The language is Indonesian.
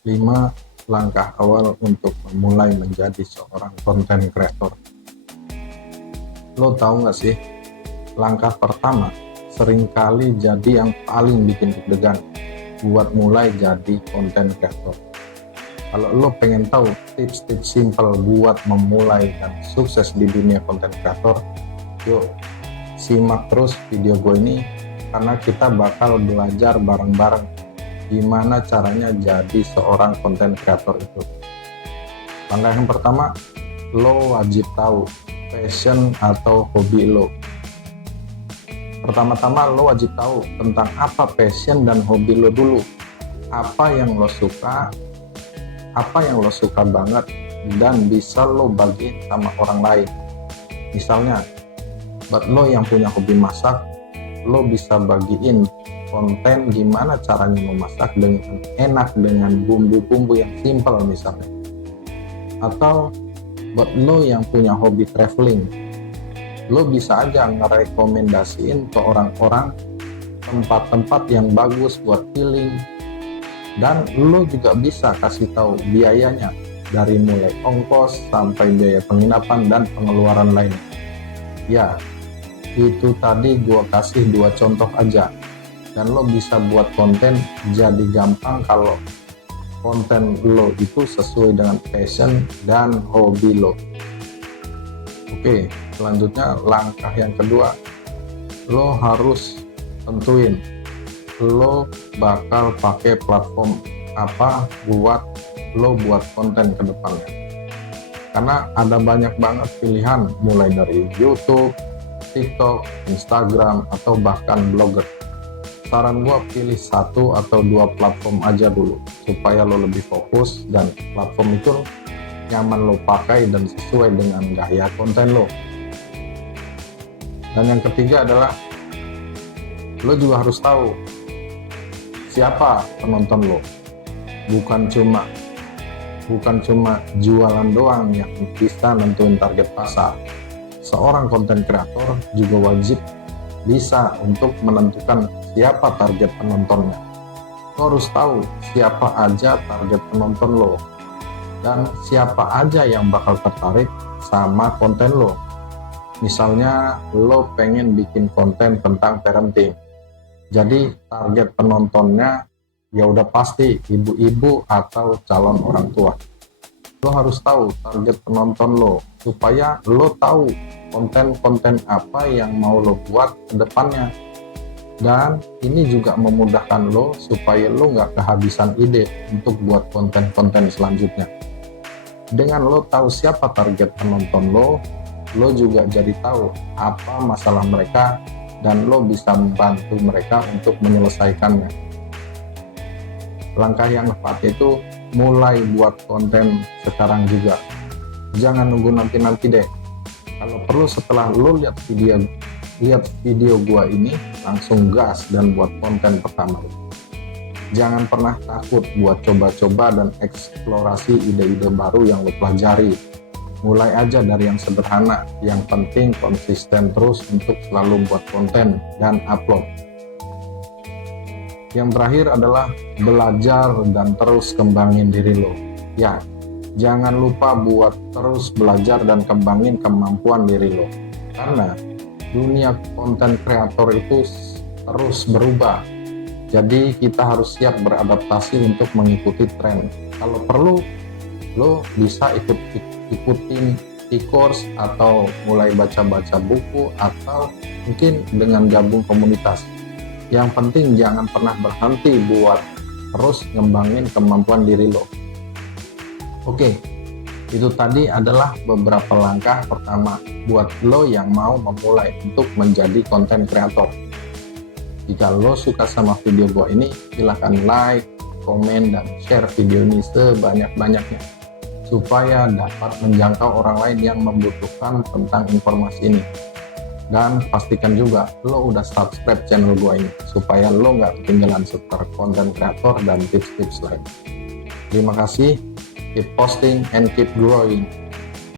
5 langkah awal untuk memulai menjadi seorang content creator. Lo tahu nggak sih, langkah pertama seringkali jadi yang paling bikin deg-degan buat mulai jadi content creator. Kalau lo pengen tahu tips-tips simple buat memulai dan sukses di dunia content creator, yuk simak terus video gue ini, karena kita bakal belajar bareng-bareng gimana caranya jadi seorang content creator itu. Langkah yang pertama, lo wajib tahu passion atau hobi lo. Pertama-tama lo wajib tahu tentang apa passion dan hobi lo dulu. Apa yang lo suka banget dan bisa lo bagi sama orang lain. Misalnya, buat lo yang punya hobi masak, lo bisa bagiin konten gimana caranya memasak dengan enak dengan bumbu-bumbu yang simple misalnya. Atau buat lo yang punya hobi traveling, lo bisa aja ngerekomendasiin ke orang-orang tempat-tempat yang bagus buat healing, dan lo juga bisa kasih tahu biayanya dari mulai ongkos sampai biaya penginapan dan pengeluaran lain. Ya, itu tadi gua kasih 2 contoh aja, dan lo bisa buat konten jadi gampang kalau konten lo itu sesuai dengan passion dan hobi lo. Oke, selanjutnya langkah yang kedua, lo harus tentuin lo bakal pakai platform apa buat lo buat konten ke depannya. Karena ada banyak banget pilihan, mulai dari YouTube, TikTok, Instagram, atau bahkan blogger. Saran gua pilih 1 atau 2 platform aja dulu supaya lo lebih fokus dan platform itu nyaman lo pakai dan sesuai dengan gaya konten lo. Dan yang ketiga adalah lo juga harus tahu siapa penonton lo. Bukan cuma jualan doang yang bisa nentuin target pasar. Seorang konten kreator juga wajib bisa untuk menentukan siapa target penontonnya. Lo harus tahu siapa aja target penonton lo dan siapa aja yang bakal tertarik sama konten lo. Misalnya lo pengen bikin konten tentang parenting, jadi target penontonnya ya udah pasti ibu-ibu atau calon orang tua. Lo harus tahu target penonton lo supaya lo tahu konten-konten apa yang mau lo buat ke depannya. Dan ini juga memudahkan lo supaya lo nggak kehabisan ide untuk buat konten-konten selanjutnya. Dengan lo tahu siapa target penonton lo juga jadi tahu apa masalah mereka dan lo bisa membantu mereka untuk menyelesaikannya. Langkah yang keempat itu mulai buat konten sekarang juga. Jangan nunggu nanti-nanti deh. Kalau perlu setelah lo lihat video gua ini, langsung gas dan buat konten pertama. Jangan pernah takut buat coba-coba dan eksplorasi ide-ide baru yang lo pelajari. Mulai aja dari yang sederhana, yang penting konsisten terus untuk selalu buat konten dan upload. Yang terakhir adalah belajar dan terus kembangin diri lo. Ya, jangan lupa buat terus belajar dan kembangin kemampuan diri lo. Karena dunia konten kreator itu terus berubah. Jadi kita harus siap beradaptasi untuk mengikuti tren. Kalau perlu, lo bisa ikutin e-course atau mulai baca-baca buku atau mungkin dengan gabung komunitas. Yang penting jangan pernah berhenti buat terus ngembangin kemampuan diri lo. Oke, itu tadi adalah beberapa langkah pertama buat lo yang mau memulai untuk menjadi konten kreator. Jika lo suka sama video gua ini, silahkan like, komen, dan share video ini sebanyak-banyaknya supaya dapat menjangkau orang lain yang membutuhkan tentang informasi ini. Dan pastikan juga lo udah subscribe channel gua ini supaya lo nggak ketinggalan seputar konten kreator dan tips-tips lain. Terima kasih, keep posting and keep growing.